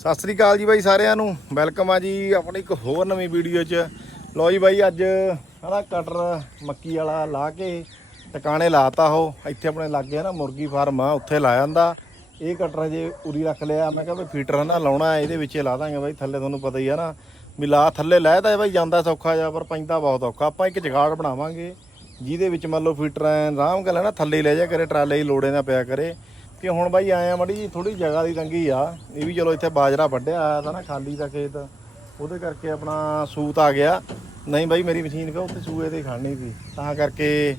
ਸਤਿ ਸ੍ਰੀ ਅਕਾਲ ਜੀ ਬਾਈ ਸਾਰਿਆਂ ਨੂੰ। ਵੈਲਕਮ ਆ ਜੀ ਆਪਣੀ ਇੱਕ ਹੋਰ ਨਵੀਂ ਵੀਡੀਓ 'ਚ। ਲੋ ਜੀ ਬਾਈ ਅੱਜ ਹਨਾ ਕਟਰ ਮੱਕੀ ਵਾਲਾ ਲਾ ਕੇ ਟਿਕਾਣੇ ਲਾਤਾ ਉਹ। ਇੱਥੇ ਆਪਣੇ ਲਾਗੇ ਹੈ ਨਾ ਮੁਰਗੀ ਫਾਰਮ ਆ ਉੱਥੇ ਲਾ ਜਾਂਦਾ ਇਹ ਕਟਰ ਜੇ ਉਰੀ ਰੱਖ ਲਿਆ, ਮੈਂ ਕਿਹਾ ਵੀ ਫੀਟਰ ਨਾ ਲਾਉਣਾ, ਇਹਦੇ ਵਿੱਚ ਹੀ ਲਾ ਦਾਂਗੇ ਬਾਈ, ਥੱਲੇ ਤੁਹਾਨੂੰ ਪਤਾ ਹੀ ਹੈ ਨਾ। ਵੀ ਲਾ ਥੱਲੇ ਲੈ ਤਾਂ ਬਾਈ ਜਾਂਦਾ ਸੌਖਾ ਜਿਹਾ, ਪਰ ਪੈਂਦਾ ਬਹੁਤ ਔਖਾ। ਆਪਾਂ ਇੱਕ ਜਗਾੜ ਬਣਾਵਾਂਗੇ, ਜਿਹਦੇ ਵਿੱਚ ਮੰਨ ਲਓ ਫੀਟਰ ਐ ਆਰਾਮ ਕਰ ਨਾ ਥੱਲੇ ਲੈ ਜਾ ਕਰੇ, ਟਰਾਲੇ ਹੀ ਲੋੜੇ ਨਾ ਪਿਆ ਕਰੇ। ਕਿ ਹੁਣ ਬਾਈ ਆਏ ਆ ਮੜੀ ਜੀ ਥੋੜੀ ਜਗ੍ਹਾ ਦੀ ਤੰਗੀ ਆ। ਇਹ ਵੀ ਚਲੋ ਇੱਥੇ ਬਾਜਰਾ ਵੱਢਿਆ ਆਇਆ ਤਾਂ ਨਾ ਖਾਲੀ ਦਾ ਖੇਤ। ਉਹਦੇ ਕਰਕੇ ਆਪਣਾ ਸੂਤ ਆ ਗਿਆ। ਨਹੀਂ ਬਾਈ ਮੇਰੀ ਮਸ਼ੀਨ ਕਾ ਉੱਥੇ ਸੂਏ ਤੇ ਖੜਨੀ ਸੀ? ਤਾਂ ਕਰਕੇ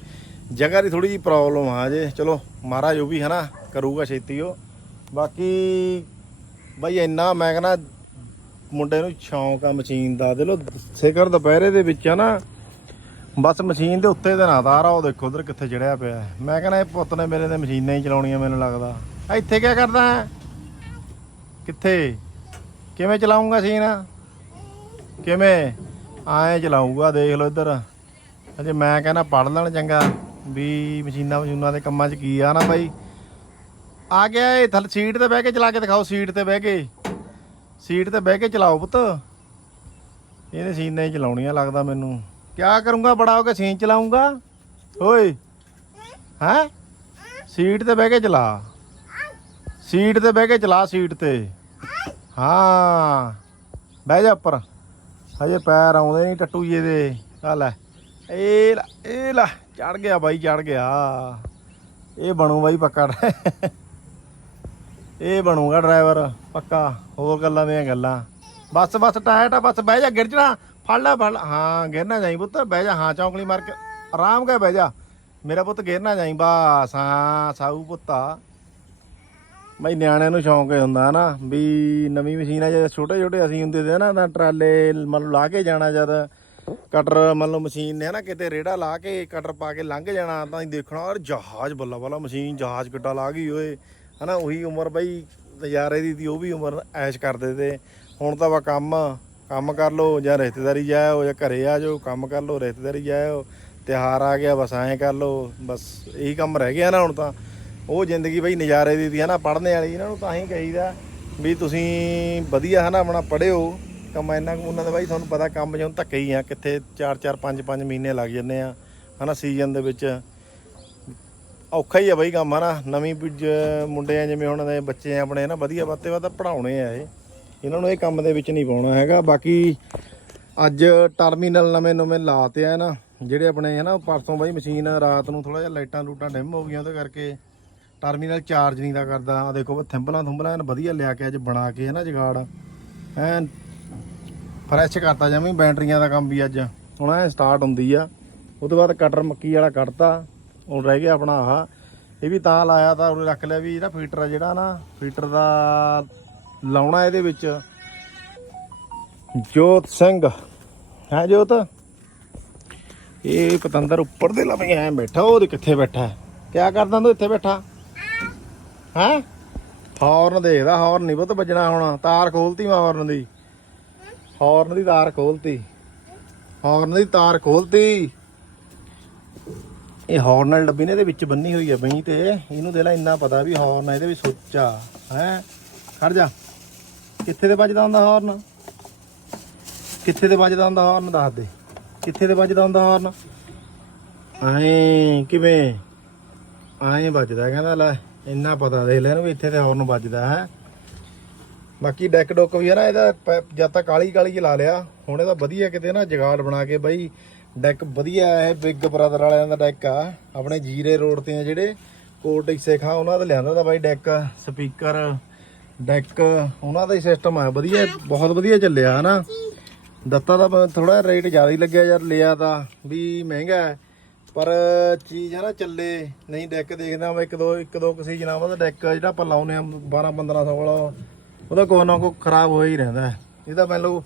ਜਗ੍ਹਾ ਦੀ ਥੋੜੀ ਜੀ ਪ੍ਰੋਬਲਮ ਆ ਜੇ ਚਲੋ ਮਹਾਰਾਜ ਉਹ ਵੀ ਹਨਾ ਕਰੂਗਾ ਛੇਤੀ ਉਹ। ਬਾਕੀ ਬਾਈ ਇੰਨਾ ਮੈਂ ਕਹਿੰਦਾ ਮੁੰਡੇ ਨੂੰ ਸ਼ੌਂਕ ਆ ਮਸ਼ੀਨ ਦਾ। ਦੇ ਲੋ ਸਿਖਰ ਦੁਪਹਿਰੇ ਦੇ ਵਿੱਚ ਆ ਨਾ ਬਸ ਮਸ਼ੀਨ ਦੇ ਉੱਤੇ ਤੇ ਨਾ ਤਾਰਾ, ਉਹ ਦੇਖੋ ਉਧਰ ਕਿੱਥੇ ਚੜਿਆ ਪਿਆ। ਮੈਂ ਕਹਿੰਦਾ ਇਹ ਪੁੱਤ ਨੇ ਮੇਰੇ ਨੇ ਮਸ਼ੀਨਾਂ ਹੀ ਚਲਾਉਣੀਆਂ ਮੈਨੂੰ ਲੱਗਦਾ। ਆ ਇੱਥੇ ਕੀ ਕਰਦਾ ਹੈ? ਕਿੱਥੇ? ਕਿਵੇਂ ਚਲਾਉਂਗਾ ਸੀਨ? ਕਿਵੇਂ? ਆਏ ਚਲਾਊਗਾ, ਦੇਖ ਲਓ ਇੱਧਰ। ਅਜੇ ਮੈਂ ਕਹਿੰਦਾ ਪੜ ਲੈਣ ਚੰਗਾ, ਵੀ ਮਸ਼ੀਨਾਂ ਮਸ਼ੀਨਾਂ ਦੇ ਕੰਮਾਂ 'ਚ ਕੀ ਆ ਨਾ ਬਾਈ। ਆ ਗਿਆ ਇਹ, ਥੱਲੇ ਸੀਟ ਤੇ ਬਹਿ ਕੇ ਚਲਾ ਕੇ ਦਿਖਾਓ, ਸੀਟ ਤੇ ਬਹਿ ਕੇ। ਸੀਟ ਤੇ ਬਹਿ ਕੇ ਚਲਾਓ ਪੁੱਤ। ਇਹਨੇ ਸੀਨਾਂ ਹੀ ਚਲਾਉਣੀਆਂ ਲੱਗਦਾ ਮੈਨੂੰ। ਕਿਆ ਕਰੂੰਗਾ? ਬੜਾ ਹੋ ਕੇ ਸੀਨ ਚਲਾਉਂਗਾ? ਓਏ। ਹੈ? ਸੀਟ ਤੇ ਬਹਿ ਕੇ ਚਲਾ। ਸੀਟ ਤੇ ਬਹਿ ਕੇ ਚਲਾ ਸੀਟ ਤੇ। ਹਾਂ। ਬਹਿ ਜਾ ਉੱਪਰ। ਹਜੇ ਪੈਰ ਆਉਂਦੇ ਨਹੀਂ ਟੱਟੂ ਜੇ ਦੇ। ਆ ਲੈ। ਇਹ ਲੈ ਇਹ ਲੈ। ਚੜ ਗਿਆ ਬਾਈ ਚੜ ਗਿਆ। ਇਹ ਬਣੂ ਬਾਈ ਪੱਕਾ ਇਹ ਬਣੂਗਾ ਡਰਾਈਵਰ, ਪੱਕਾ। ਹੋਰ ਗੱਲਾਂ ਦੀਆਂ ਗੱਲਾਂ। ਬਸ ਬਸ ਟਾਇਟ ਆ ਬਸ, ਬਹਿ ਜਾ, ਗਿਰ ਜਣਾ। ਫੜ ਲੈ ਫੜ ਲੈ। ਹਾਂ ਗਿਰਨਾ ਜਾਈ ਪੁੱਤ, ਬਹਿ ਜਾ। ਹਾਂ, ਚੌਂਕਲੀ ਮਾਰ ਕੇ। ਆਰਾਮ ਕਰ, ਬਹਿ ਜਾ। ਮੇਰਾ ਪੁੱਤ ਗਿਰਨਾ ਜਾਈ, ਬਸ। ਹਾਂ, ਸਾਊ ਪੁੱਤਾ। ਬਈ ਨਿਆਣਿਆਂ ਨੂੰ ਸ਼ੌਂਕ ਹੀ ਹੁੰਦਾ ਨਾ ਵੀ ਨਵੀਂ ਮਸ਼ੀਨ ਆ ਜਦ ਛੋਟੇ ਛੋਟੇ ਅਸੀਂ ਹੁੰਦੇ ਤੇ ਨਾ ਤਾਂ ਟਰਾਲੇ, ਮਤਲਬ ਲਓ ਲਾ ਕੇ ਜਾਣਾ ਜਦ। ਕਟਰ ਮੰਨ ਲਓ ਮਸ਼ੀਨ ਨੇ ਨਾ ਕਿਤੇ ਰੇੜਾ ਲਾ ਕੇ, ਕਟਰ ਪਾ ਕੇ ਲੰਘ ਜਾਣਾ, ਤਾਂ ਅਸੀਂ ਦੇਖਣਾ ਔਰ ਜਹਾਜ਼ ਬੱਲਾ ਬੱਲਾ ਮਸ਼ੀਨ, ਜਹਾਜ਼ ਕਿੱਡਾ ਲਾ ਗਈ ਓਏ। ਹਨਾ, ਉਹੀ ਉਮਰ ਬਈ ਨਜ਼ਾਰੇ ਦੀ ਤੀ, ਉਹ ਵੀ ਉਮਰ ਐਸ਼ ਕਰਦੇ ਤੇ। ਹੁਣ ਤਾਂ ਵਾ ਕੰਮ ਕੰਮ ਕਰ ਲਓ ਜਾਂ ਰਿਸ਼ਤੇਦਾਰੀ ਜਾਇਓ ਜਾਂ ਘਰੇ ਆ ਜਾਓ, ਕੰਮ ਕਰ ਲਓ, ਰਿਸ਼ਤੇਦਾਰੀ ਜਾਇਓ, ਤਿਉਹਾਰ ਆ ਗਿਆ, ਬਸ ਐਂ ਕਰ ਲੋ ਬਸ ਇਹੀ ਕੰਮ ਰਹਿ ਗਿਆ ਨਾ ਹੁਣ ਤਾਂ। ਉਹ ਜ਼ਿੰਦਗੀ ਬਈ ਨਜ਼ਾਰੇ ਦੀ ਤੀ ਨਾ, ਪੜ੍ਹਨੇ ਵਾਲੀ, ਇਹਨਾਂ ਨੂੰ ਤਾਂ ਹੀ ਕਹੀਦਾ ਵੀ ਤੁਸੀਂ ਵਧੀਆ ਹੈ ਨਾ ਆਪਣਾ ਪੜ੍ਹਿਓ। ਕੰਮ ਇੰਨਾ ਕੁ, ਉਹਨਾਂ ਦਾ ਬਾਈ ਤੁਹਾਨੂੰ ਪਤਾ ਕੰਮ ਜਿਉਂ ਧੱਕੇ ਹੀ ਆ, ਕਿੱਥੇ 4 4 5 5 ਮਹੀਨੇ ਲੱਗ ਜਾਂਦੇ ਆ ਹਨਾ ਸੀਜ਼ਨ ਦੇ ਵਿੱਚ। ਔਖਾ ਹੀ ਆ ਬਾਈ ਕੰਮ ਹਨਾ ਨਵੀਂ ਪੁੱਜ ਮੁੰਡੇ ਆ ਜਿਵੇਂ ਹੁਣ ਦੇ ਬੱਚੇ ਆ ਆਪਣੇ ਨਾ, ਵਧੀਆ ਬਾਤੇ ਵਾ ਤਾਂ ਪੜਾਉਣੇ ਆ ਇਹ। ਇਹਨਾਂ ਨੂੰ ਇਹ ਕੰਮ ਦੇ ਵਿੱਚ ਨਹੀਂ ਪਾਉਣਾ ਹੈਗਾ। ਬਾਕੀ ਅੱਜ ਟਰਮੀਨਲ ਨਵੇਂ ਨਵੇਂ ਲਾਤੇ ਆ ਨਾ, ਜਿਹੜੇ ਆਪਣੇ ਹੈ ਨਾ, ਪਰਸੋਂ ਬਾਈ ਮਸ਼ੀਨ ਰਾਤ ਨੂੰ ਥੋੜਾ ਜਿਹਾ ਲਾਈਟਾਂ ਲੂਟਾਂ ਡਿਮ ਹੋ ਗਈਆਂ, ਉਹਦੇ ਕਰਕੇ ਟਰਮੀਨਲ ਚਾਰਜ ਨਹੀਂ ਦਾ ਕਰਦਾ। ਆ ਦੇਖੋ ਥਿੰਬਲਾਂ ਥੁੰਬਲਾਂ ਐਨ ਵਧੀਆ ਲਿਆ ਕੇ ਅੱਜ ਬਣਾ ਕੇ ਹੈ ਨਾ ਜਗਾੜ। ਐਨ ਫਰੈਸ਼ ਕਰਤਾ ਜਮੀ, ਬੈਟਰੀਆਂ ਦਾ ਕੰਮ ਵੀ ਅੱਜ। ਹੁਣ ਐ ਸਟਾਰਟ ਹੁੰਦੀ ਆ। ਉਹ ਤੋਂ ਬਾਅਦ ਕਟਰ ਮੱਕੀ ਵਾਲਾ ਕੱਢਤਾ, ਹੁਣ ਰਹਿ ਗਿਆ ਆਪਣਾ ਆਹ। ਇਹ ਵੀ ਤਾਂ ਲਾਇਆ ਤਾਂ ਉਹਨੇ ਰੱਖ ਲਿਆ ਵੀ ਇਹਦਾ ਫੀਟਰ ਜਿਹੜਾ ਨਾ ਫੀਟਰ ਦਾ ਲਾਉਣਾ ਇਹਦੇ ਵਿੱਚ। ਜੋਤ ਸਿੰਘ। ਹੈ ਜੋਤ? ਇਹ ਪਤੰਦਰ ਉੱਪਰ ਦੇ ਲਵੇਂ, ਐ ਬੈਠਾ, ਉਹ ਕਿੱਥੇ ਬੈਠਾ? ਕਿਆ ਕਰਦਾ ਤੂੰ ਇੱਥੇ ਬੈਠਾ? ਹੈ? ਹਾਰਨ ਦੇਖਦਾ ਹਾਰਨ ਨਹੀਂ ਬਹੁਤ ਵੱਜਣਾ ਹੁਣ। ਤਾਰ ਖੋਲਤੀ ਮੈਂ ਹਾਰਨ ਦੀ। ਹਾਰਨ ਦੀ ਤਾਰ ਖੋਲਤੀ। ਹਾਰਨ ਦੀ ਤਾਰ ਖੋਲਤੀ। ਇਹ ਹਾਰਨ ਨਾਲ ਡੱਬੀ ਨੇ ਇਹਦੇ ਵਿੱਚ ਬੰਨੀ ਹੋਈ ਹੈ ਬਈ ਤੇ। ਇਹਨੂੰ ਦੇ ਲੈ, ਇੰਨਾ ਪਤਾ ਵੀ ਹਾਰਨ ਇਹਦੇ ਵਿੱਚ ਸੋਚਾ। ਆ ਹੈ? ਖੜ ਜਾ। ਕਿੱਥੇ ਤੇ ਵੱਜਦਾ ਹੁੰਦਾ ਹਾਰਨ? ਕਿੱਥੇ ਤੇ ਵੱਜਦਾ ਹੁੰਦਾ ਹਾਰਨ? ਦੱਸ ਦੇ। ਕਿੱਥੇ ਤੇ ਵੱਜਦਾ ਹੁੰਦਾ ਹਾਰਨ? ਐਂ ਕਿਵੇਂ? ਐਂ ਵੱਜਦਾ ਕਹਿੰਦਾ, ਲੈ, ਇੰਨਾ ਪਤਾ ਦੇਖ ਲੈ ਇਹਨੂੰ ਵੀ ਇੱਥੇ ਤੇ ਹਾਰਨ ਵੱਜਦਾ ਹੈ। ਬਾਕੀ ਡੈਕ ਡੁੱਕ ਵੀ ਹੈ ਨਾ, ਇਹਦਾ ਜਦ ਤੱਕ ਕਾਲੀ ਕਾਲੀ ਚ ਲਾ ਲਿਆ, ਹੁਣ ਇਹਦਾ ਵਧੀਆ ਕਿਤੇ ਨਾ ਜਗਾੜ ਬਣਾ ਕੇ ਬਾਈ ਡੈਕ ਵਧੀਆ ਇਹ ਬਿਗ ਬ੍ਰਦਰ ਵਾਲਿਆਂ ਦਾ ਡੈਕ ਆ। ਆਪਣੇ ਜੀਰੇ ਰੋਡ ਤੇ ਆ ਜਿਹੜੇ, ਕੋਟ ਸੇਖਾ ਉਹਨਾਂ ਦਾ ਲਿਆਂਦਾ ਦਾ ਬਾਈ ਡੈਕ, ਸਪੀਕਰ ਡੈਕ, ਉਹਨਾਂ ਦਾ ਹੀ ਸਿਸਟਮ ਆ। ਵਧੀਆ, ਬਹੁਤ ਵਧੀਆ ਚੱਲਿਆ, ਹਨਾ? ਦੱਤਾ ਦਾ ਥੋੜਾ ਰੇਟ ਜ਼ਿਆਦਾ ਹੀ ਲੱਗਿਆ ਯਾਰ, ਲਿਆ ਤਾਂ ਵੀ ਮਹਿੰਗਾ ਹੈ। ਪਰ ਚੀਜ਼ ਹੈ ਨਾ ਚੱਲੇ, ਨਹੀਂ ਡੈਕ ਦੇਖਦਾ ਮੈਂ ਇੱਕ ਦੋ ਇੱਕ ਦੋ ਕਿਸੇ ਜਨਾਬ ਦਾ ਡੈਕ ਜਿਹੜਾ ਆਪਾਂ ਲਾਉਨੇ ਆ 12 1500 ਵਾਲਾ, ਉਹਦਾ ਕੋਈ ਨਾ ਕੋਈ ਖਰਾਬ ਹੋਇਆ ਹੀ ਰਹਿੰਦਾ ਇਹਦਾ ਮੈਨੂੰ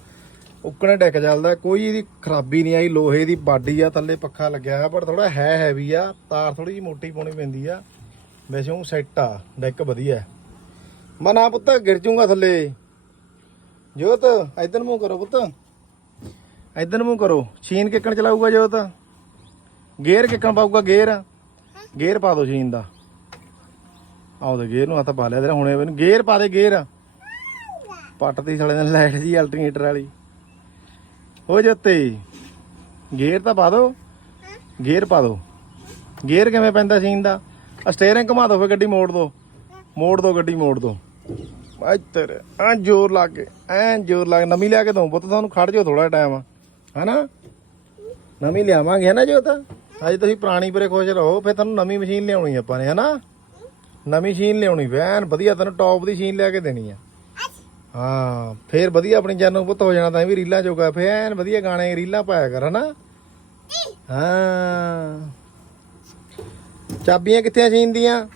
ਉੱਕਣੇ ਡੈਕ ਚੱਲਦਾ ਕੋਈ ਇਹਦੀ ਖਰਾਬੀ ਨਹੀਂ ਆਈ, ਲੋਹੇ ਦੀ ਬਾਡੀ ਆ, ਥੱਲੇ ਪੱਖਾ ਲੱਗਿਆ ਹੋਇਆ, ਪਰ ਥੋੜਾ ਹੈ ਹੈਵੀ ਆ, ਤਾਰ ਥੋੜੀ ਜਿਹੀ ਮੋਟੀ ਪਾਉਣੀ ਪੈਂਦੀ ਆ। ਵੈਸੇ ਉਹ ਸੈੱਟ ਆ, ਡੈਕ ਵਧੀਆ ਹੈ। ਮੈਂ ਨਾ ਪੁੱਤ, ਗਿਰ ਜੂਗਾ ਥੱਲੇ। ਜੋਤ, ਇਧਰ ਮੂੰਹ ਕਰੋ ਪੁੱਤ। ਇਧਰ ਮੂੰਹ ਕਰੋ। ਛੀਨ ਕਿੱਕਣ ਚਲਾਊਗਾ ਜੋਤ? ਗੇਅਰ ਕਿੱਕਣ ਪਾਊਗਾ ਗੇਅਰ ਗੇਅਰ ਪਾ ਦੋ ਛੀਨ ਦਾ। ਆਓ ਤੇ ਗੇਅਰ ਨੂੰ ਹੱਥ ਪਾ ਲਿਆ ਤੇਰਾ, ਹੁਣੇ ਗੇਅਰ ਪਾ ਦੇ ਗੇਅਰ ਪੱਟ ਦੀ ਸਾਲੇ ਨੇ ਲਾਈਟ ਜੀ, ਅਲਟਰਨੇਟਰ ਵਾਲੀ। ਹੋ ਜੱਤੇ ਗੇਅਰ ਤਾਂ ਪਾ ਦੋ। ਗੇਅਰ ਪਾ ਦੋ। ਗੇਅਰ ਕਿਵੇਂ ਪੈਂਦਾ ਸੀਨ ਦਾ? ਆ ਸਟੀਅਰਿੰਗ ਘੁਮਾ ਦੋ ਫੇ ਗੱਡੀ ਮੋੜ ਦੋ। ਮੋੜ ਦੋ, ਗੱਡੀ ਮੋੜ ਦੋ। ਇੱਧਰ ਐ ਜ਼ੋਰ ਲਾ ਕੇ, ਐ ਜ਼ੋਰ ਲਾ ਕੇ ਨਵੀਂ ਲਿਆ ਕੇ ਦਊਂ ਪੁੱਤ, ਤੁਹਾਨੂੰ ਖੜ ਜਾਓ ਥੋੜਾ ਟਾਈਮ ਹੈਨਾ? ਨਵੀਂ ਲਿਆਵਾਂਗੇ ਹੈ ਜੋ ਤਾਂ ਅੱਜ ਤੁਸੀਂ ਪੁਰਾਣੀ ਪਰੇ ਖੁਸ਼ ਰਹੋ, ਫਿਰ ਤੁਹਾਨੂੰ ਨਵੀਂ ਮਸ਼ੀਨ ਲਿਆਉਣੀ ਆਪਾਂ ਨੇ, ਹੈਨਾ? ਨਵੀਂ ਮਸ਼ੀਨ ਲਿਆਉਣੀ, ਵੈਨ ਵਧੀਆ, ਤੈਨੂੰ ਟੌਪ ਦੀ ਮਸ਼ੀਨ ਲਿਆ ਕੇ ਦੇਣੀ ਆ। ਹਾਂ, ਫੇਰ ਵਧੀਆ ਆਪਣੀ ਜਾਨ ਨੂੰ ਪੁੱਤ ਹੋ ਜਾਣਾ ਤਾਂ ਵੀ ਰੀਲਾਂ ਜੋਗਾ ਫੇਰ ਐਨ ਵਧੀਆ ਗਾਣੇ, ਰੀਲਾਂ ਪਾਇਆ ਕਰ, ਹਨਾ? ਹਾਂ। ਚਾਬੀਆਂ ਕਿੱਥੇ ਆ ਮਸ਼ੀਨ ਦੀਆਂ?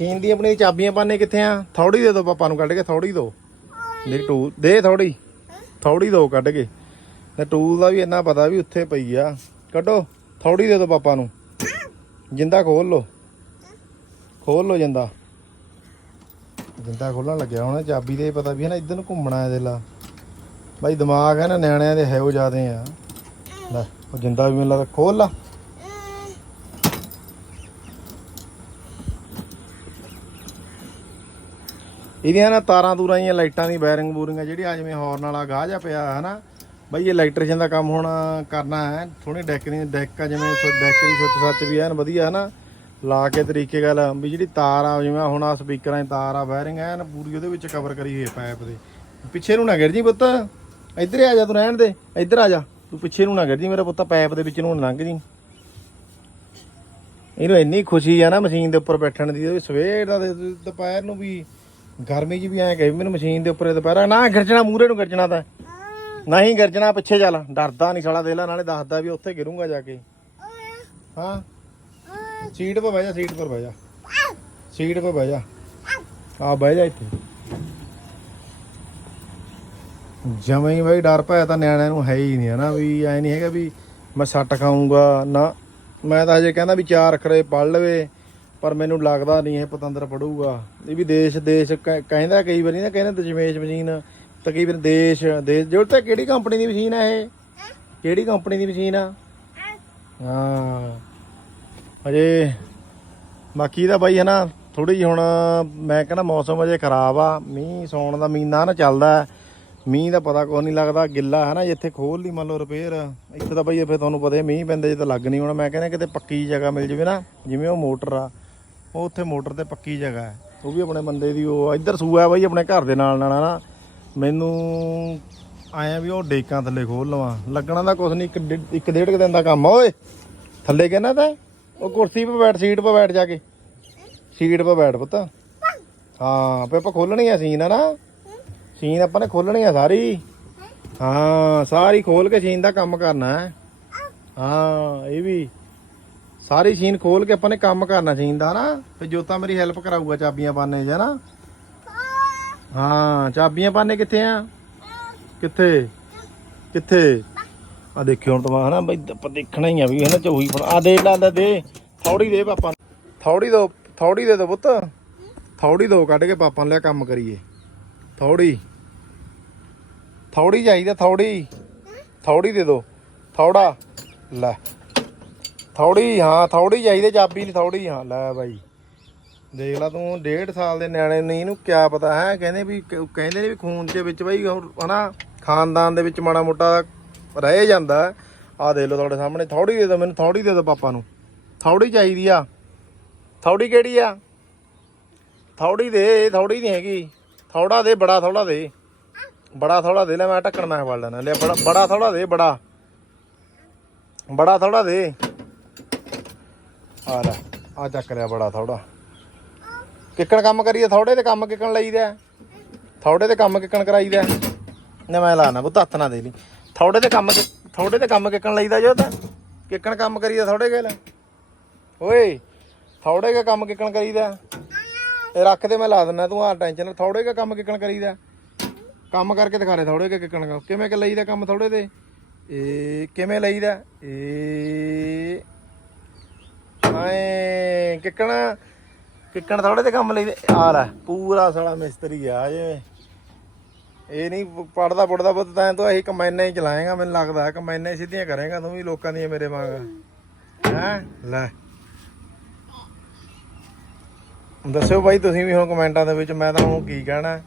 ਮਸ਼ੀਨ ਦੀ ਆਪਣੀ ਚਾਬੀਆਂ ਪਾਣੇ ਕਿੱਥੇ ਆ? ਥੋੜੀ ਦੇ ਦੋ ਪਾਪਾ ਨੂੰ ਕੱਢ ਕੇ ਥੋੜੀ ਦੋ। ਮੇਰੀ ਟੂਲ ਦੇ ਥੋੜੀ ਥੋੜੀ ਦੋ ਕੱਢ ਕੇ। ਤੇ ਟੂਲ ਦਾ ਵੀ ਇੰਨਾ ਪਤਾ ਵੀ ਉੱਥੇ ਪਈ ਆ। ਕੱਢੋ ਥੋੜੀ ਦੇ ਦੋ ਪਾਪਾ ਨੂੰ। ਜਿੰਦਾ ਖੋਲ ਲੋ ਖੋਲ ਲੋ ਜਿੰਦਾ। ਜਿੰਦਾ ਖੋਲਣ ਲੱਗਿਆ ਹੁਣ, ਚਾਬੀ ਦੇ ਪਤਾ ਵੀ ਹੈ ਨਾ, ਇੱਧਰ ਨੂੰ ਘੁੰਮਣਾ ਇਹਦੇ ਲਾ ਬਾਈ, ਦਿਮਾਗ ਹੈ ਨਾ ਨਿਆਣਿਆਂ ਦੇ ਹੈ ਉਹ ਜ਼ਿਆਦੇ ਆ। ਲੈ, ਉਹ ਜਿੰਦਾ ਵੀ ਮੈਨੂੰ ਲੱਗਦਾ, ਖੋਲ ਲਾ। ਇਹਦੀਆਂ ਨਾ ਤਾਰਾਂ ਤੂਰਾਂ ਦੀਆਂ ਲਾਈਟਾਂ ਦੀ ਵਾਇਰਿੰਗ ਬੂਰਿੰਗ ਜਿਹੜੀ, ਆ ਜਿਵੇਂ ਹਾਰਨ ਵਾਲਾ ਗਾਹ ਜਾ ਪਿਆ ਹੈ ਨਾ। ਬਈ ਇਹ ਇਲੈਕਟ੍ਰੀਸ਼ੀਅਨ ਦਾ ਕੰਮ ਹੁਣ ਕਰਨਾ ਹੈ ਥੋੜੀ ਡੈਕ ਦੀ ਡੈਕ ਆ ਜਿਵੇਂ ਡੈਕ ਦੀ ਸੁੱਚ ਸੱਚ ਵੀ ਐਨ ਵਧੀਆ ਹੈ ਨਾ। ਲਾ ਕੇ ਤਰੀਕੇ ਗੱਲ, ਵੀ ਜਿਹੜੀ ਤਾਰ ਆ, ਜਿਵੇਂ ਹੁਣ ਆ ਸਪੀਕਰਾਂ ਦੀ ਤਾਰ ਆ ਵਾਇਰਿੰਗ ਐਨ ਪੂਰੀ ਉਹਦੇ ਵਿੱਚ ਕਵਰ ਕਰੀ ਹੋਈ ਹੈ ਪਾਈਪ ਦੇ। ਪਿੱਛੇ ਨੂੰ ਨਾ ਗਿਰ ਜੀ ਪੁੱਤ, ਇੱਧਰ ਆ ਜਾ ਤੂੰ ਰਹਿਣ ਦੇ, ਇੱਧਰ ਆ ਜਾ। ਤੂੰ ਪਿੱਛੇ ਨੂੰ ਨਾ ਗਿਰ ਜੀ ਮੇਰਾ ਪੁੱਤ ਪਾਈਪ ਦੇ ਵਿੱਚ ਨੂੰ ਨਾ ਲੰਘ ਜੀ। ਇਹਨੂੰ ਇੰਨੀ ਖੁਸ਼ੀ ਆ ਨਾ ਮਸ਼ੀਨ ਦੇ ਉੱਪਰ ਬੈਠਣ ਦੀ ਸਵੇਰ ਦਾ ਦੁਪਹਿਰ ਨੂੰ ਵੀ ਗਰਮੀ 'ਚ ਵੀ ਐਂ ਕਹੇ, ਮੈਨੂੰ ਮਸ਼ੀਨ ਦੇ ਉੱਪਰ ਦੁਪਹਿਰਾ, ਨਾ ਗਿਰਜਣਾ ਮੂਰੇ ਨੂੰ ਗਿਰਜਣਾ ਤਾਂ। ਨਹੀਂ ਗਿਰਜਣਾ, ਪਿੱਛੇ ਚੱਲ। ਡਰਦਾ ਨਹੀਂ ਸਾਲਾ ਦੇ ਨਾਲੇ ਦੱਸਦਾ ਵੀ ਉੱਥੇ ਗਿਰੂੰਗਾ ਜਾ ਕੇ। ਹਾਂ? ਸੀਟ 'ਤੇ ਬਹਿ ਜਾ, ਸੀਟ 'ਤੇ ਬਹਿ ਜਾ। ਸੀਟ 'ਤੇ ਬਹਿ ਜਾ। ਆ ਬਹਿ ਜਾ ਇੱਥੇ। ਜਮੇ ਹੀ ਬਈ ਡਰ ਪਿਆ ਤਾਂ ਨਿਆਣਿਆਂ ਨੂੰ ਹੈ ਹੀ ਨਹੀਂ ਹਨਾ ਵੀ ਐ ਨਹੀਂ ਹੈਗਾ ਵੀ ਮੈਂ ਸੱਟ ਖਾਊਂਗਾ, ਨਾ। ਮੈਂ ਤਾਂ ਹਜੇ ਕਹਿੰਦਾ ਵੀ ਚਾਰ ਅਖਰੇ ਪੜ ਲਵੇ। ਪਰ ਮੈਨੂੰ ਲੱਗਦਾ ਨਹੀਂ ਇਹ ਪਤੰਦਰ ਪੜੂਗਾ ਇਹ ਵੀ ਦੇਸ਼ ਦੇਸ਼ ਕਹਿੰਦਾ ਕਈ ਵਾਰੀ ਨਾ, ਕਹਿੰਦਾ ਦਸ਼ਮੇਸ਼ ਮਸ਼ੀਨ, ਤਕਰੀਬਨ ਦੇਸ਼ ਦੇਸ਼, ਜੋ ਤਾਂ ਕਿਹੜੀ ਕੰਪਨੀ ਦੀ ਮਸ਼ੀਨ ਆ ਇਹ? ਕਿਹੜੀ ਕੰਪਨੀ ਦੀ ਮਸ਼ੀਨ ਆ? ਹਾਂ। ਅਜੇ ਬਾਕੀ ਦਾ ਬਾਈ ਹੈ ਨਾ ਥੋੜੀ ਜਿਹੀ ਹੁਣ ਮੈਂ ਕਹਿੰਦਾ ਮੌਸਮ ਅਜੇ ਖਰਾਬ ਆ, ਮੀਂਹ ਸੌਣ ਦਾ ਮਹੀਨਾ ਨਾ ਚੱਲਦਾ। ਮੀਂਹ ਦਾ ਪਤਾ ਕੋਈ ਨਹੀਂ ਲੱਗਦਾ, ਗਿੱਲਾ ਹੈ ਨਾ ਜਿੱਥੇ ਖੋਲ ਲਈ ਮੰਨ ਲਓ ਰਿਪੇਅਰ ਇੱਥੇ ਤਾਂ ਬਈ ਫਿਰ ਤੁਹਾਨੂੰ ਪਤਾ ਮੀਂਹ ਪੈਂਦੇ ਜੇ ਤਾਂ ਲੱਗ ਨਹੀਂ ਹੋਣਾ। ਮੈਂ ਕਹਿੰਦਾ ਕਿਤੇ ਪੱਕੀ ਜਗ੍ਹਾ ਮਿਲ ਜਵੇ ਨਾ, ਜਿਵੇਂ ਉਹ ਮੋਟਰ ਆ। ਉਹ ਉੱਥੇ ਮੋਟਰ ਤੇ ਪੱਕੀ ਜਗ੍ਹਾ ਹੈ। ਉਹ ਵੀ ਆਪਣੇ ਬੰਦੇ ਦੀ, ਉਹ ਇੱਧਰ ਸੂਆ ਹੈ ਬਾਈ, ਆਪਣੇ ਘਰ ਦੇ ਨਾਲ ਨਾਲ ਨਾ ਮੈਨੂੰ ਆਇਆ ਵੀ ਉਹ ਡੇਕਾਂ ਥੱਲੇ ਖੋਲ ਲਵਾਂ। ਲੱਗਣਾ ਤਾਂ ਕੁਛ ਨਹੀਂ ਇੱਕ ਡੇਢ- ਇੱਕ ਡੇਢ ਕੁ ਦਿਨ ਦਾ ਕੰਮ ਆ, ਓਏ। ਥੱਲੇ ਕਹਿੰਦਾ ਤਾਂ, ਉਹ ਕੁਰਸੀ 'ਤੇ ਬੈਠ, ਸੀਟ 'ਤੇ ਬੈਠ ਜਾ ਕੇ। ਸੀਟ 'ਤੇ ਬੈਠ ਪੁੱਤ। ਹਾਂ ਫੇ ਆਪਾਂ ਖੋਲਣੀ ਆ ਸੀਨ ਆ ਨਾ ਸੀਨ ਆਪਾਂ ਨੇ ਖੋਲਣੀ ਆ ਸਾਰੀ। ਹਾਂ, ਸਾਰੀ ਖੋਲ ਕੇ ਸੀਨ ਦਾ ਕੰਮ ਕਰਨਾ ਹੈ। ਹਾਂ, ਇਹ ਵੀ। ਸਾਰੀ ਸੀਨ ਖੋਲ ਕੇ ਆਪਾਂ ਨੇ ਕੰਮ ਕਰਨਾ ਸੀਨ ਦਾ ਨਾ ਫੇ ਜੋਤਾ ਮੇਰੀ ਹੈਲਪ ਕਰਾਊਗਾ ਚਾਬੀਆਂ ਪਾਣੇ ਚ ਨਾ? ਹਾਂ, ਚਾਬੀਆਂ ਪਾਣੇ ਕਿੱਥੇ ਆ? ਕਿੱਥੇ? ਕਿੱਥੇ? ਆ ਦੇਖਿਓ ਹੁਣ ਤਮਾ ਹਨਾ ਬਈ, ਆਪਾਂ ਦੇਖਣਾ ਹੀ ਆ ਵੀ ਹਨਾ ਚੋਹੀ ਫੜ। ਆ ਦੇ ਲਾ ਦੇ ਥੌੜੀ ਦੇ ਪਾਪਾ ਨੂੰ। ਥੌੜੀ ਦੋ ਥੌੜੀ ਦੇ ਦੋ ਪੁੱਤ। ਥੌੜੀ ਦੋ ਕੱਢ ਕੇ ਪਾਪਾ ਨੂੰ ਲਿਆ ਕੰਮ ਕਰੀਏ। ਥੌੜੀ ਥੌੜੀ ਚਾਹੀਦਾ ਥੌੜੀ ਥੌੜੀ ਦੇ ਦੋ। ਥੌੜਾ ਲੈ। ਥੌੜੀ ਹਾਂ ਥੌੜੀ ਚਾਹੀਦੀ ਚਾਬੀ ਲਈ ਥੌੜੀ ਹਾਂ, ਲੈ ਬਾਈ। ਦੇਖ ਲਾ ਤੂੰ, ਡੇਢ ਸਾਲ ਦੇ ਨਿਆਣੇ ਨੂੰ ਇਹਨੂੰ ਕਿਆ ਪਤਾ ਹੈ, ਕਹਿੰਦੇ ਵੀ ਕਹਿੰਦੇ ਨੇ ਵੀ ਖੂਨ ਦੇ ਵਿੱਚ ਬਾਈ ਉਹ ਹਨਾ, ਖਾਨਦਾਨ ਦੇ ਵਿੱਚ ਮਾੜਾ ਮੋਟਾ ਰਹਿ ਜਾਂਦਾ। ਆ ਦੇਖ ਲਓ ਤੁਹਾਡੇ ਸਾਹਮਣੇ ਥੌੜੀ ਦੇ ਦਿਓ ਮੈਨੂੰ ਥੌੜੀ ਦੇ ਦਿਓ ਪਾਪਾ ਨੂੰ। ਥੌੜੀ ਚਾਹੀਦੀ ਆ। ਥੌੜੀ ਕਿਹੜੀ ਆ? ਥੌੜੀ ਦੇ ਥੌੜੀ ਨਹੀਂ ਹੈਗੀ। ਥੌੜਾ ਦੇ, ਬੜਾ ਥੌੜਾ ਦੇ। ਬੜਾ ਥੌੜਾ ਦੇ, ਲੈ ਮੈਂ ਢੱਕਣ ਮੈਂ ਫੜ ਲੈਣਾ ਲੈ, ਬੜਾ ਬੜਾ ਥੌੜਾ ਦੇ, ਬੜਾ। ਬੜਾ ਥੌੜਾ ਦੇ। ਆ ਲੈ, ਆ ਚੱਕ ਲਿਆ ਬੜਾ ਥੋੜਾ ਕਿੱਕਣ ਕੰਮ ਕਰੀਏ ਥੌੜੇ ਤੇ ਕੰਮ ਕਿੱਕਣ ਲਈਦਾ ਥੋੜੇ ਤੇ ਕੰਮ ਕਿੱਕਣ ਕਰਾਈਦਾ ਨਾ ਮੈਂ ਲਾਣਾ ਬੁੱਤ ਹੱਥ ਨਾ ਦੇ ਲਈ। ਥੋੜੇ ਤੇ ਕੰਮ ਥੋੜੇ ਥੌੜੇ ਤੇ ਕੰਮ ਕਿੱਕਣ ਲਈਦਾ ਜੋ ਤਾਂ। ਕਿੱਕਣ ਕੰਮ ਕਰੀਦਾ ਥੌੜੇ ਕੇ ਲੈ। ਓਏ ਥੌੜੇ ਕੇ ਕੰਮ ਕਿੱਕਣ ਕਰੀਦਾ ਇਹ ਰੱਖ ਦੇ ਮੈਂ ਲਾ ਦਿੰਦਾ, ਤੂੰ ਆ ਟੈਨਸ਼ਨ ਥੋੜੇ ਕੇ ਕੰਮ ਕਿੱਕਣ ਕਰੀਦਾ ਕੰਮ ਕਰਕੇ ਦਿਖਾ ਦੇ ਥੋੜੇ ਕੇ ਕਿੱਕਣ ਕਿਵੇਂ ਕਿ ਲਈਦਾ ਕੰਮ ਥੌੜੇ ਤੇ? ਇਹ ਕਿਵੇਂ ਲਈਦਾ? ਇਹ ਆਏ ਕਿੱਕਣ ਕਿੱਕਣ ਥੋੜੇ ਤੇ ਕੰਮ ਲਈ ਆ ਲੈ, ਪੂਰਾ ਸਾਲਾ ਮਿਸਤਰੀ ਆ ਜਿਵੇਂ। ਇਹ ਨਹੀਂ ਪੜਦਾ ਪੜਦਾ ਪੁੱਤ ਤੈਂ ਤਾਂ ਇਹੀ ਕਮੈਨਾਂ ਹੀ ਚਲਾਏਗਾ, ਮੈਨੂੰ ਲੱਗਦਾ ਹੈ। ਸਿੱਧੀਆਂ ਕਰੇਗਾ ਤੂੰ ਵੀ ਲੋਕਾਂ ਦੀਆਂ ਮੇਰੇ ਵਾਂਗ। ਹੈ? ਲੈ। ਦੱਸਿਓ ਬਾਈ, ਤੁਸੀਂ ਵੀ ਹੁਣ ਕਮੈਂਟਾਂ ਦੇ ਵਿੱਚ ਮੈਂ ਤਾਂ ਹੁਣ ਕੀ ਕਹਿਣਾ।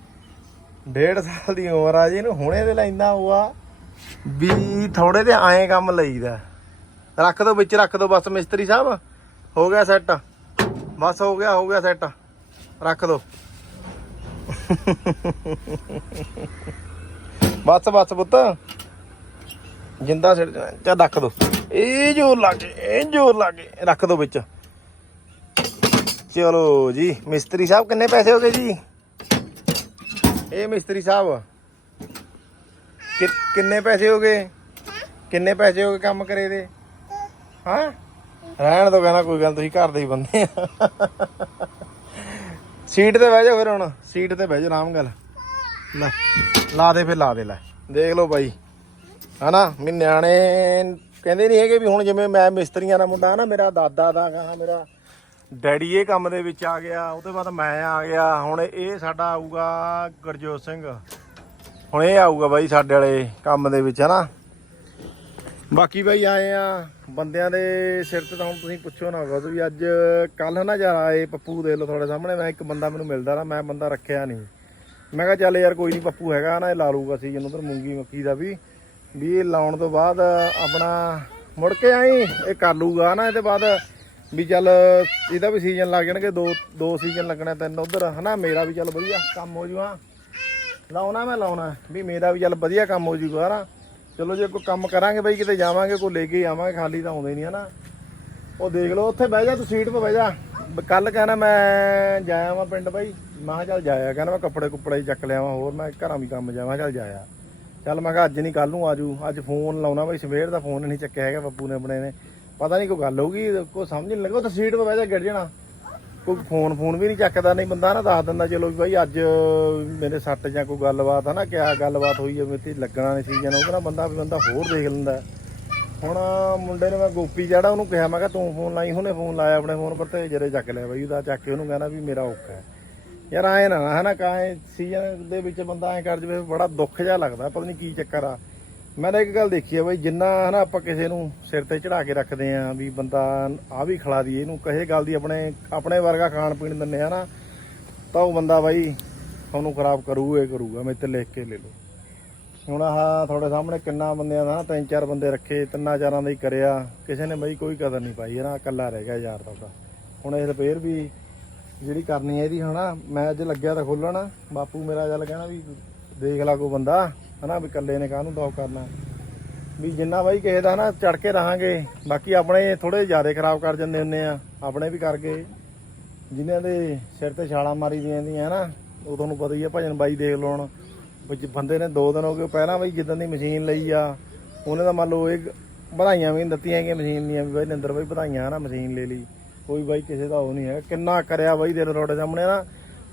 ਡੇਢ ਸਾਲ ਦੀ ਉਮਰ ਆ ਜੀ, ਇਹਨੂੰ ਹੁਣੇ ਦੇ ਲੈਂਦਾ ਹੋਆ ਵੀ ਥੋੜੇ ਤੇ ਐਂ ਕੰਮ ਲਈਦਾ। ਰੱਖ ਦੋ ਵਿੱਚ, ਰੱਖ ਦੋ ਬਸ ਮਿਸਤਰੀ ਸਾਹਿਬ। ਹੋ ਗਿਆ ਸੈੱਟ ਬਸ ਹੋ ਗਿਆ ਹੋ ਗਿਆ ਸੈੱਟ ਰੱਖ ਦੋ। ਬਸ ਬਸ ਪੁੱਤ। ਜਿੰਦਾ ਸਿਰ ਚਾ ਰੱਖ ਦੋ। ਇਹ ਜੋਰ ਲੱਗੇ ਇਹ ਜੋਰ ਲੱਗੇ ਰੱਖ ਦੋ ਵਿੱਚ। ਚਲੋ ਜੀ, ਮਿਸਤਰੀ ਸਾਹਿਬ ਕਿੰਨੇ ਪੈਸੇ ਹੋ ਗਏ ਜੀ? ਇਹ ਮਿਸਤਰੀ ਸਾਹਿਬ। ਕਿ- ਕਿੰਨੇ ਪੈਸੇ ਹੋ ਗਏ? ਕਿੰਨੇ ਪੈਸੇ ਹੋ ਗਏ ਕੰਮ ਕਰੇ ਦੇ? ਹਾਂ? ਰਹਿਣ ਤੋਂ ਕਹਿੰਦਾ ਕੋਈ ਗੱਲ ਤੁਸੀਂ ਘਰ ਦੇ ਹੀ ਬੰਦੇ ਆ। ਸੀਟ ਤੇ ਬਹਿ ਜਾਓ ਫਿਰ ਹੁਣ, ਸੀਟ ਤੇ ਬਹਿ ਜਾਓ, ਆਰਾਮ ਗੱਲ ਲੈ, ਲਾ ਦੇ ਫਿਰ, ਲਾ ਦੇ, ਲੈ। ਦੇਖ ਲਓ ਬਾਈ। ਹਨਾ, ਵੀ ਨਿਆਣੇ ਕਹਿੰਦੇ ਨਹੀਂ ਹੈਗੇ ਵੀ ਹੁਣ ਜਿਵੇਂ ਮੈਂ ਮਿਸਤਰੀਆਂ ਦਾ ਮੁੰਡਾ ਨਾ, ਮੇਰਾ ਦਾਦਾ ਦਾ ਕਹਾ ਮੇਰਾ ਡੈਡੀ ਇਹ ਕੰਮ ਦੇ ਵਿੱਚ ਆ ਗਿਆ, ਉਹਦੇ ਬਾਅਦ ਮੈਂ ਆ ਗਿਆ, ਹੁਣ ਇਹ ਸਾਡਾ ਆਊਗਾ ਗੁਰਜੋਤ ਸਿੰਘ। ਹੁਣ ਇਹ ਆਊਗਾ ਬਾਈ ਸਾਡੇ ਵਾਲੇ ਕੰਮ ਦੇ ਵਿੱਚ, ਹਨਾ। ਬਾਕੀ ਬਾਈ ਆਏ ਆ ਬੰਦਿਆਂ ਦੇ ਸਿਰ ਤੇ ਤਾਂ ਹੁਣ ਤੁਸੀਂ ਪੁੱਛੋ ਨਾ ਕੁਝ ਵੀ ਅੱਜ ਕੱਲ ਨਾ ਯਾਰ ਆਏ ਪੱਪੂ ਦੇ ਲੋ ਤੁਹਾਡੇ ਸਾਹਮਣੇ, ਮੈਂ ਇੱਕ ਬੰਦਾ ਮੈਨੂੰ ਮਿਲਦਾ ਨਾ ਮੈਂ ਬੰਦਾ ਰੱਖਿਆ ਨਹੀਂ। ਮੈਂ ਕਿਹਾ ਚੱਲ ਯਾਰ ਕੋਈ ਨਹੀਂ, ਪੱਪੂ ਹੈਗਾ ਨਾ, ਇਹ ਲਾ ਲੂਗਾ ਸੀਜ਼ਨ ਉਧਰ ਮੂੰਗੀ ਮੱਕੀ ਦਾ ਵੀ। ਵੀ ਇਹ ਲਾਉਣ ਤੋਂ ਬਾਅਦ ਆਪਣਾ ਮੁੜ ਕੇ ਆਈ, ਇਹ ਕਰ ਲੂਗਾ ਨਾ ਇਹਦੇ ਬਾਅਦ। ਵੀ ਚੱਲ ਇਹਦਾ ਵੀ ਸੀਜ਼ਨ ਲੱਗ ਜਾਣਗੇ, ਦੋ ਦੋ ਸੀਜ਼ਨ ਲੱਗਣੇ ਤਿੰਨ ਉਧਰ, ਹਨਾ? ਮੇਰਾ ਵੀ ਚੱਲ ਵਧੀਆ ਕੰਮ ਹੋ ਜੂਗਾ। ਲਾਉਣਾ ਮੈਂ ਲਾਉਣਾ, ਵੀ ਮੇਰਾ ਵੀ ਚੱਲ ਵਧੀਆ ਕੰਮ ਹੋ ਜੂਗਾ ਨਾ ਚਲੋ ਜੇ ਕੋਈ ਕੰਮ ਕਰਾਂਗੇ ਬਈ, ਕਿਤੇ ਜਾਵਾਂਗੇ, ਕੋਈ ਲੈ ਕੇ ਆਵਾਂਗੇ, ਖਾਲੀ ਤਾਂ ਆਉਂਦੇ ਨਹੀਂ, ਹਨਾ? ਉਹ ਦੇਖ ਲਓ, ਉੱਥੇ ਬਹਿ ਜਾ, ਤੂੰ ਸੀਟ 'ਤੇ ਬਹਿ ਜਾ। ਕੱਲ ਕਹਿਣਾ ਮੈਂ ਜਾਇਆ ਵਾਂ ਪਿੰਡ ਬਾਈ। ਮੈਂ ਕਿਹਾ ਚੱਲ ਜਾਇਆ ਕਹਿੰਦਾ ਮੈਂ ਕੱਪੜੇ ਕੁੱਪੜੇ ਹੀ ਚੱਕ ਲਿਆਵਾਂ ਹੋਰ, ਮੈਂ ਘਰਾਂ ਵੀ ਕੰਮ ਜਾਵਾਂ, ਚੱਲ ਜਾਇਆ। ਚੱਲ ਮੈਂ ਕਿਹਾ ਅੱਜ ਨਹੀਂ ਕੱਲ ਨੂੰ ਆਜੂ ਅੱਜ ਫੋਨ ਲਾਉਣਾ ਬਈ, ਸਵੇਰ ਦਾ ਫੋਨ ਨਹੀਂ ਚੱਕਿਆ ਹੈਗਾ, ਬੱਬੂ ਨੇ ਆਪਣੇ ਨੇ। ਪਤਾ ਨਹੀਂ ਕੋਈ ਗੱਲ ਹੋਊਗੀ, ਕੋਈ ਸਮਝ ਨਹੀਂ ਲੱਗਾ, ਉੱਥੇ ਸੀਟ 'ਤੇ ਬਹਿ ਜਾ, ਗਿਰ ਜਾਣਾ। ਕੋਈ ਫੋਨ ਫੋਨ ਵੀ ਨਹੀਂ ਚੱਕਦਾ, ਨਹੀਂ ਬੰਦਾ ਨਾ ਦੱਸ ਦਿੰਦਾ, ਚਲੋ ਵੀ ਬਾਈ ਅੱਜ ਮੇਰੇ ਸੱਟ ਜਾਂ ਕੋਈ ਗੱਲਬਾਤ ਹੈ ਨਾ, ਕਿਆ ਗੱਲਬਾਤ ਹੋਈ ਹੈ ਮੇਰੀ ਲੱਗਣਾ ਨਹੀਂ ਸੀ ਜਾਂ ਉਹਦਾ ਬੰਦਾ ਵੀ ਬੰਦਾ ਹੋਰ ਦੇਖ ਲੈਂਦਾ। ਹੁਣ ਮੁੰਡੇ ਨੇ ਮੈਂ ਗੋਪੀ ਜਿਹੜਾ ਉਹਨੂੰ ਕਿਹਾ, ਮੈਂ ਕਿਹਾ ਤੂੰ ਫੋਨ ਲਾਈ, ਹੁਣੇ ਫੋਨ ਲਾਇਆ ਆਪਣੇ ਫੋਨ ਪਰ ਤੇ ਜਰੇ ਚੱਕ ਲਿਆ ਬਾਈ, ਉਹਦਾ ਚੱਕ ਕੇ ਉਹਨੂੰ ਕਹਿੰਦਾ ਵੀ ਮੇਰਾ ਔਖਾ ਹੈ। ਯਾਰ ਆਏ ਨਾ ਹਨਾ ਕਾਏ ਸੀਜ਼ਨ ਦੇ ਵਿੱਚ ਬੰਦਾ ਐ ਕਰ ਜਵੇ, ਬੜਾ ਦੁੱਖ ਜਿਹਾ ਲੱਗਦਾ, ਪਤਾ ਨਹੀਂ ਕੀ ਚੱਕਰ ਆ। ਮੈਂ ਤਾਂ ਇੱਕ ਗੱਲ ਦੇਖੀ ਆ ਬਈ, ਜਿੰਨਾ ਹਨਾ ਆਪਾਂ ਕਿਸੇ ਨੂੰ ਸਿਰ ਤੇ ਚੜਾ ਕੇ ਰੱਖਦੇ ਆ ਵੀ ਬੰਦਾ ਆ ਵੀ ਖਿਲਾ ਦਈਏ, ਇਹਨੂੰ ਕਹੇ ਗੱਲ ਦੀ ਆਪਣੇ ਆਪਣੇ ਵਰਗਾ ਖਾਣ ਪੀਣ ਦਿੰਦੇ ਆ ਨਾ ਤਾਂ ਉਹ ਬੰਦਾ ਬਾਈ ਤੁਹਾਨੂੰ ਖਰਾਬ ਕਰੂਗਾ ਹੀ ਕਰੂਗਾ ਮੈਂ ਤੇ ਲਿਖ ਕੇ ਲੈ ਲਓ। ਹੁਣ ਆਹ ਤੁਹਾਡੇ ਸਾਹਮਣੇ ਕਿੰਨਾ ਬੰਦਿਆਂ ਦਾ ਨਾ ਤਿੰਨ ਚਾਰ ਬੰਦੇ ਰੱਖੇ, ਤਿੰਨਾਂ ਚਾਰਾਂ ਦਾ ਹੀ ਕਰਿਆ, ਕਿਸੇ ਨੇ ਬਈ ਕੋਈ ਕਦਰ ਨਹੀਂ ਪਾਈ ਨਾ ਇਕੱਲਾ ਰਹਿ ਗਿਆ ਯਾਰ ਤੁਹਾਡਾ ਹੁਣ ਇਹ ਰਿਪੇਅਰ ਵੀ ਜਿਹੜੀ ਕਰਨੀ ਹੈ ਇਹਦੀ, ਹਨਾ, ਮੈਂ ਅੱਜ ਲੱਗਿਆ ਤਾਂ ਖੋਲਣ ਬਾਪੂ ਮੇਰਾ ਚੱਲ ਕਹਿਣਾ ਵੀ ਦੇਖ ਲਾ ਕੋਈ ਬੰਦਾ। ਹਨਾ ਵੀ ਇਕੱਲੇ ਨੇ ਕਾਹਨੂੰ ਦੌ ਕਰਨਾ। ਵੀ ਜਿੰਨਾ ਬਾਈ ਕਿਸੇ ਦਾ ਨਾ ਚੜ ਕੇ ਰਹਾਂਗੇ, ਬਾਕੀ ਆਪਣੇ ਥੋੜੇ ਜ਼ਿਆਦਾ ਖਰਾਬ ਕਰ ਜਾਂਦੇ ਹੁੰਨੇ ਆ, ਆਪਣੇ ਵੀ ਕਰ ਗਏ। ਜਿਨ੍ਹਾਂ ਦੇ ਸਿਰ ਤੇ ਛਾਲਾਂ ਮਾਰੀ ਦੀਆਂ ਦੀਆਂ ਨਾ ਉਹ ਤੁਹਾਨੂੰ ਪਤਾ ਹੀ ਆ, ਭਜਨ ਬਾਈ ਦੇਖ ਲਓ ਹੁਣ। ਵਿੱਚ ਬੰਦੇ ਨੇ ਦੋ ਦਿਨ ਹੋ ਗਏ ਪਹਿਲਾਂ ਬਾਈ ਜਿੱਦਾਂ ਦੀ ਮਸ਼ੀਨ ਲਈ ਆ, ਉਹਨੇ ਤਾਂ ਮੰਨ ਲਓ ਇਹ ਵਧਾਈਆਂ ਵੀ ਦਿੱਤੀਆਂ ਹੈਗੀਆਂ ਮਸ਼ੀਨ ਦੀਆਂ, ਵੀ ਬਾਈ ਨਿੰਦਰ ਬਾਈ ਵਧਾਈਆਂ ਨਾ ਮਸ਼ੀਨ ਲੈ ਲਈ। ਕੋਈ ਬਾਈ ਕਿਸੇ ਦਾ ਉਹ ਨਹੀਂ ਹੈ ਕਿੰਨਾ ਕਰਿਆ ਬਾਈ ਦੇ ਤੁਹਾਡੇ ਸਾਹਮਣੇ ਨਾ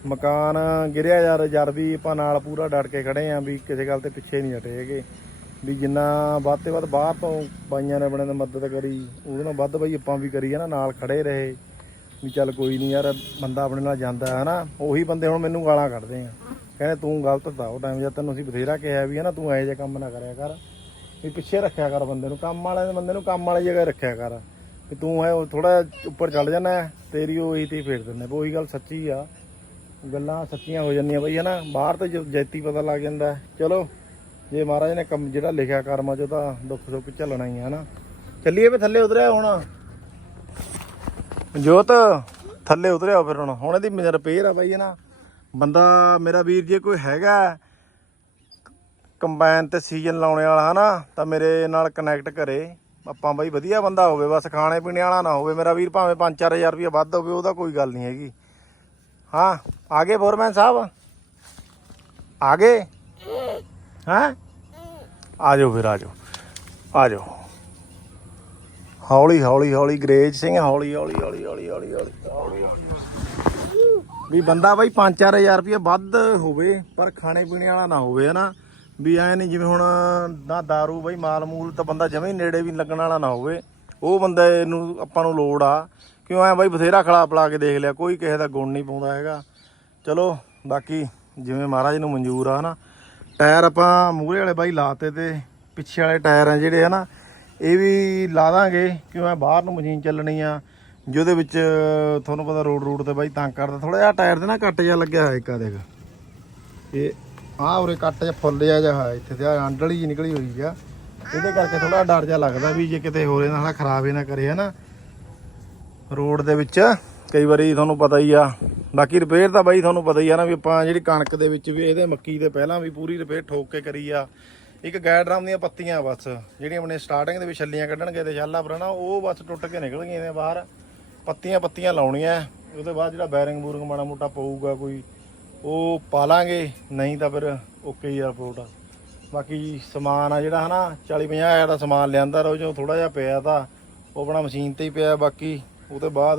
ਮਕਾਨ ਗਿਰਿਆ ਯਾਰ ਜਦ ਵੀ ਆਪਾਂ ਨਾਲ ਪੂਰਾ ਡਟ ਕੇ ਖੜੇ ਆ ਵੀ ਕਿਸੇ ਗੱਲ ਤੇ ਪਿੱਛੇ ਨਹੀਂ ਹਟੇ ਹੈਗੇ। ਵੀ ਜਿੰਨਾ ਵੱਧ ਤੇ ਵੱਧ ਬਾਹਰ ਤੋਂ ਬਾਈਆਂ ਨੇ ਆਪਣੇ ਨੇ ਮਦਦ ਕਰੀ, ਉਹਦੇ ਨਾਲ ਵੱਧ ਬਾਈ ਆਪਾਂ ਵੀ ਕਰੀ ਹੈ ਨਾ, ਨਾਲ ਖੜੇ ਰਹੇ। ਵੀ ਚੱਲ ਕੋਈ ਨਹੀਂ ਯਾਰ, ਬੰਦਾ ਆਪਣੇ ਨਾਲ ਜਾਂਦਾ ਹੈ ਨਾ, ਉਹੀ ਬੰਦੇ ਹੁਣ ਮੈਨੂੰ ਗਾਲਾਂ ਕੱਢਦੇ ਆ। ਕਹਿੰਦੇ ਤੂੰ ਗਲਤ ਤਾ ਉਹ ਟਾਈਮ ਜਦ ਤੈਨੂੰ ਅਸੀਂ ਬਥੇਰਾ ਕਿਹਾ ਵੀ ਹੈ ਨਾ, ਤੂੰ ਇਹੋ ਜਿਹਾ ਕੰਮ ਨਾ ਕਰਿਆ ਕਰ। ਵੀ ਪਿੱਛੇ ਰੱਖਿਆ ਕਰ ਬੰਦੇ ਨੂੰ, ਕੰਮ ਵਾਲੇ ਬੰਦੇ ਨੂੰ ਕੰਮ ਵਾਲੀ ਜਗ੍ਹਾ ਰੱਖਿਆ ਕਰ। ਵੀ ਤੂੰ ਹੈ ਥੋੜਾ ਉੱਪਰ ਚੱਲ ਜਾਣਾ ਤੇਰੀ ਉਹੀ ਤੇ ਫੇਰ ਦਿੰਦੇ ਵੀ ਉਹੀ ਗੱਲ ਸੱਚੀ ਆ। ਗੱਲਾਂ ਸੱਚੀਆਂ ਹੋ ਜਾਂਦੀਆਂ ਬਈ, ਹਨਾ? ਬਾਹਰ ਤੇ ਜੋ ਜੈਤੀ ਪਤਾ ਲੱਗ ਜਾਂਦਾ ਚਲੋ, ਜੇ ਮਹਾਰਾਜ ਨੇ ਕੰਮ ਜਿਹੜਾ ਲਿਖਿਆ ਕਰਮਾਂ ਚ ਤਾਂ ਦੁੱਖ ਸੁੱਖ ਝੱਲਣਾ ਹੀ ਆ ਹਨਾ? ਚੱਲੀਏ ਵੀ ਥੱਲੇ ਉਤਰਿਆ ਹੁਣ। ਜੋਤ, ਥੱਲੇ ਉਤਰਿਆ ਫਿਰ ਹੁਣ। ਹੁਣ ਇਹਦੀ ਮੇਰਾ ਰਿਪੇਅਰ ਆ ਬਾਈ ਨਾ ਬੰਦਾ, ਮੇਰਾ ਵੀਰ ਜੇ ਕੋਈ ਹੈਗਾ ਕੰਬਾਈਨ ਤੇ ਸੀਜ਼ਨ ਲਾਉਣੇ ਵਾਲਾ, ਹਨਾ? ਤਾਂ ਮੇਰੇ ਨਾਲ ਕਨੈਕਟ ਕਰੇ। ਆਪਾਂ ਬਾਈ ਵਧੀਆ ਬੰਦਾ ਹੋਵੇ, ਬਸ ਖਾਣੇ ਪੀਣੇ ਵਾਲਾ ਨਾ ਹੋਵੇ। ਮੇਰਾ ਵੀਰ ਭਾਵੇਂ 5-4000 ਰੁਪਏ ਵੱਧ ਹੋਵੇ ਉਹਦਾ ਕੋਈ ਗੱਲ ਨਹੀਂ ਹੈਗੀ। हाँ, आगे फोरमैन साहब। आगे? हैं? ਆ ਜਾਓ ਫਿਰ ਆ ਜਾਓ ਆ ਜਾਓ ਹੌਲੀ ਹੌਲੀ ਹੌਲੀ ਗਰੇਜ ਸਿੰਘ ਹੌਲੀ ਹੌਲੀ ਹੌਲੀ ਹੌਲੀ ਹੌਲੀ ਹੌਲੀ ਵੀ ਬੰਦਾ ਬਾਈ 5-4000 ਰੁਪਏ ਵੱਧ ਹੋਵੇ, ਪਰ ਖਾਣੇ ਪੀਣੇ ਵਾਲਾ ਨਾ ਹੋਵੇ ਨਾ ਵੀ ਐ ਨਹੀਂ ਜਿਵੇਂ ਹੁਣ ਨਾ दारू ਬਾਈ ਮਾਲ ਮੂਲ ਤਾਂ ਬੰਦਾ ਜਮੇ ਨੇੜੇ ਵੀ ਲੱਗਣ ਵਾਲਾ ਨਾ ਹੋਵੇ। ਉਹ ਬੰਦਾ ਨੂੰ ਆਪਾਂ ਨੂੰ ਲੋੜ ਆ। ਕਿਉਂ ਐ ਬਾਈ ਬਥੇਰਾ ਖਲਾ ਪਲਾ ਕੇ ਦੇਖ ਲਿਆ, ਕੋਈ ਕਿਸੇ ਦਾ ਗੁਣ ਨਹੀਂ ਪਾਉਂਦਾ ਹੈਗਾ। ਚਲੋ, ਬਾਕੀ ਜਿਵੇਂ ਮਹਾਰਾਜ ਨੂੰ ਮਨਜ਼ੂਰ ਆ, ਹਨਾ। ਟਾਇਰ ਆਪਾਂ ਮੂਹਰੇ ਵਾਲੇ ਬਾਈ ਲਾਤੇ ਤੇ ਪਿੱਛੇ ਵਾਲੇ ਟਾਇਰ ਆ ਜਿਹੜੇ, ਹਨਾ, ਇਹ ਵੀ ਲਾ ਦਾਂਗੇ, ਕਿਉਂ ਐ ਬਾਹਰ ਨੂੰ ਮਸ਼ੀਨ ਚੱਲਣੀ ਆ, ਜਿਹਦੇ ਵਿੱਚ ਤੁਹਾਨੂੰ ਪਤਾ ਰੋਡ ਰੂਟ ਤੇ ਬਾਈ ਤੰਗ ਕਰਦਾ। ਥੋੜਾ ਜਿਹਾ ਟਾਇਰ ਦੇ ਨਾ ਕੱਟ ਜਿਹਾ ਲੱਗਿਆ ਹੋਇਆ ਇੱਕ ਆ ਦੇਖ। ਇਹ ਆ ਉਰੇ ਕੱਟ ਜਾਂ ਫੁੱਲ ਜਿਹਾ ਜਿਹਾ ਇੱਥੇ ਤੇ, ਆਹ ਅੰਡਲੀ ਜੀ ਨਿਕਲੀ ਹੋਈ ਆ। ਇਹਦੇ ਕਰਕੇ ਥੋੜਾ ਡਰ ਜਿਹਾ ਲੱਗਦਾ ਵੀ ਜੇ ਕਿਤੇ ਹੋਰੇ ਨਾਲ ਖਰਾਬ ਹੀ ਨਾ ਕਰੇ, ਹਨਾ। ਰੋਡ ਦੇ ਵਿੱਚ। ਕਈ ਵਾਰੀ ਤੁਹਾਨੂੰ ਪਤਾ ਹੀ ਆ। ਬਾਕੀ ਰਿਪੇਅਰ ਤਾਂ ਬਾਈ ਤੁਹਾਨੂੰ ਪਤਾ ਹੀ ਆ ਨਾ ਵੀ ਆਪਾਂ ਜਿਹੜੀ ਕਣਕ ਦੇ ਵਿੱਚ ਵੀ ਇਹਦੇ ਮੱਕੀ ਦੇ ਪਹਿਲਾਂ ਵੀ ਪੂਰੀ ਰਿਪੇਅਰ ਠੋਕ ਕੇ ਕਰੀ ਆ। ਇੱਕ ਗੈਰ ਡਰਮ ਦੀਆਂ ਪੱਤੀਆਂ ਬਸ, ਜਿਹੜੀਆਂ ਆਪਣੇ ਸਟਾਰਟਿੰਗ ਦੇ ਵਿੱਚ ਛੱਲੀਆਂ ਕੱਢਣਗੇ ਤੇ ਛਾਲਾ ਪਰ ਨਾ ਉਹ ਬਸ ਟੁੱਟ ਕੇ ਨਿਕਲ ਗਈਆਂ ਨੇ ਬਾਹਰ। ਪੱਤੀਆਂ ਪੱਤੀਆਂ ਲਾਉਣੀਆਂ, ਉਹਦੇ ਬਾਅਦ ਜਿਹੜਾ ਬੈਰਿੰਗ ਬੂਰਿੰਗ ਮਾੜਾ ਮੋਟਾ ਪਊਗਾ ਕੋਈ, ਉਹ ਪਾ ਲਾਂਗੇ ਨਹੀਂ ਤਾਂ ਫਿਰ ਓਕੇ ਹੀ ਆ ਰਿਪੋਰਟ ਬਾਕੀ ਸਮਾਨ ਆ ਜਿਹੜਾ ਹਨਾ 40 50 ਹਜ਼ਾਰ ਦਾ ਸਮਾਨ ਲਿਆਂਦਾ ਰੋ, ਜੋ ਥੋੜਾ ਜਿਹਾ ਪਿਆ ਤਾਂ, ਉਹ ਆਪਣਾ ਮਸ਼ੀਨ ਤੇ ਹੀ ਪਿਆ ਬਾਕੀ। ਉਹ ਤੋਂ ਬਾਅਦ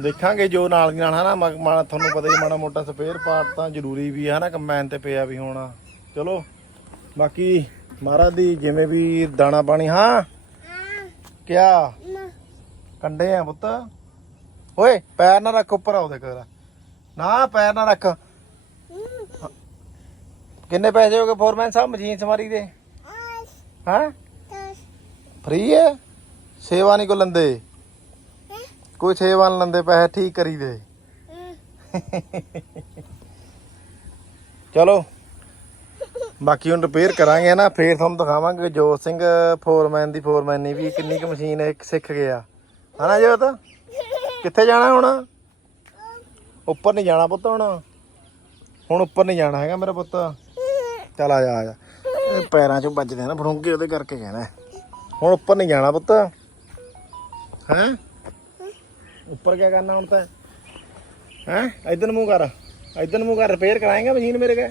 ਦੇਖਾਂਗੇ ਜੋ ਨਾਲ ਦੀ ਨਾਲ ਹਨਾ ਮ- ਮਾੜਾ ਤੁਹਾਨੂੰ ਪਤਾ ਹੀ ਮਾੜਾ ਮੋਟਾ ਸਪੇਅਰ ਪਾਰਟ ਤਾਂ ਜ਼ਰੂਰੀ ਵੀ ਹੈ ਹਨਾ ਕੰਬਾਈਨ ਤੇ ਪਿਆ ਵੀ ਹੋਣਾ। ਚਲੋ ਬਾਕੀ ਮਹਾਰਾਜ ਦੀ ਜਿਵੇਂ ਵੀ ਦਾਣਾ ਪਾਣੀ ਹਾਂ? ਕਿਆ? ਕੰਡੇ ਆ ਪੁੱਤ। ਓਏ ਪੈਰ ਨਾ ਰੱਖ ਉੱਪਰ ਆਉਦੇ ਕਰ ਨਾ ਪੈਰ ਨਾ ਰੱਖ। ਕਿੰਨੇ ਪੈਸੇ ਹੋ ਗਏ ਫੋਰਮੈਨ ਸਾਹਿਬ ਮਸ਼ੀਨ ਸਮਾਰੀ ਦੇ? ਹਾਂ? ਫ੍ਰੀ ਹੈ? ਸੇਵਾ ਨਹੀਂ ਕੋ ਲੰਦੇ? ਕੋਈ ਸੇਵਾ ਨਹੀਂ ਲੰਦੇ ਪੈਸੇ ਠੀਕ ਕਰੀ ਦੇ। ਚਲੋ। ਬਾਕੀ ਹੁਣ ਰਿਪੇਅਰ ਕਰਾਂਗੇ ਨਾ ਫੇਰ ਤੁਹਾਨੂੰ ਦਿਖਾਵਾਂਗੇ ਜੋਤ ਸਿੰਘ ਫੋਰਮੈਨ ਦੀ ਫੋਰਮੈਨੀ ਵੀ ਕਿੰਨੀ ਕੁ ਮਸ਼ੀਨ ਇੱਕ ਸਿੱਖ ਗਿਆ। ਹਨਾ ਜੋਤ? ਕਿੱਥੇ ਜਾਣਾ ਹੁਣ? ਉੱਪਰ ਨਹੀਂ ਜਾਣਾ ਪੁੱਤ ਹੁਣ। ਹੁਣ ਉੱਪਰ ਨਹੀਂ ਜਾਣਾ ਹੈਗਾ ਮੇਰਾ ਪੁੱਤ। ਚਲ ਆ ਜਾ ਆ ਜਾ। ਪੈਰਾਂ 'ਚੋਂ ਵੱਜਦੇ ਨਾ, ਫੜੂੰਗੇ ਉਹਦੇ ਕਰਕੇ ਕਹਿਣਾ। ਹੁਣ ਉੱਪਰ ਨਹੀਂ ਜਾਣਾ ਪੁੱਤ। ਹੈਂ? ਉੱਪਰ ਕੀ ਕਰਨਾ ਹੁਣ ਤਾਂ? ਹੈਂ? ਇਧਰ ਮੂੰਹ ਕਰ। ਇਧਰ ਮੂੰਹ ਕਰ। ਰਿਪੇਅਰ ਕਰਾਏਗਾ ਮਸ਼ੀਨ ਮੇਰੇ ਕਾ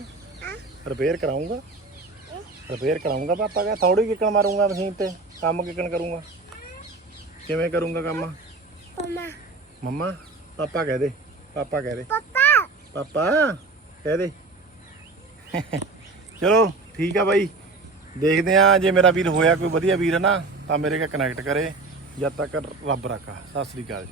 ਰਿਪੇਅਰ ਕਰਾਉਂਗਾ ਰਿਪੇਅਰ ਕਰਾਉਂਗਾ ਪਾਪਾ ਕਾ ਥੋੜੀ ਕਿੱਕਣ ਮਾਰੂੰਗਾ ਮਸ਼ੀਨ ਤੇ। ਕੰਮ ਕਿੱਕਣ ਕਰੂੰਗਾ? ਕਿਵੇਂ ਕਰੂੰਗਾ ਕੰਮ? ਮੰਮਾ। ਪਾਪਾ ਕਹਿ ਦੇ। ਪਾਪਾ ਕਹਿ ਦੇ। ਪਾਪਾ। ਕਹਿ ਦੇ। ਚਲੋ ਠੀਕ ਆ ਬਾਈ। ਦੇਖਦੇ ਆ ਜੇ ਮੇਰਾ ਵੀਰ ਹੋਇਆ ਕੋਈ ਵਧੀਆ ਵੀਰ ਹੈ ਨਾ ਤਾਂ ਮੇਰੇ ਨਾਲ ਕਨੈਕਟ ਕਰੇ। ਜਦ ਤੱਕ ਰੱਬ ਰੱਖਾ। ਸਤਿ ਸ੍ਰੀ ਅਕਾਲ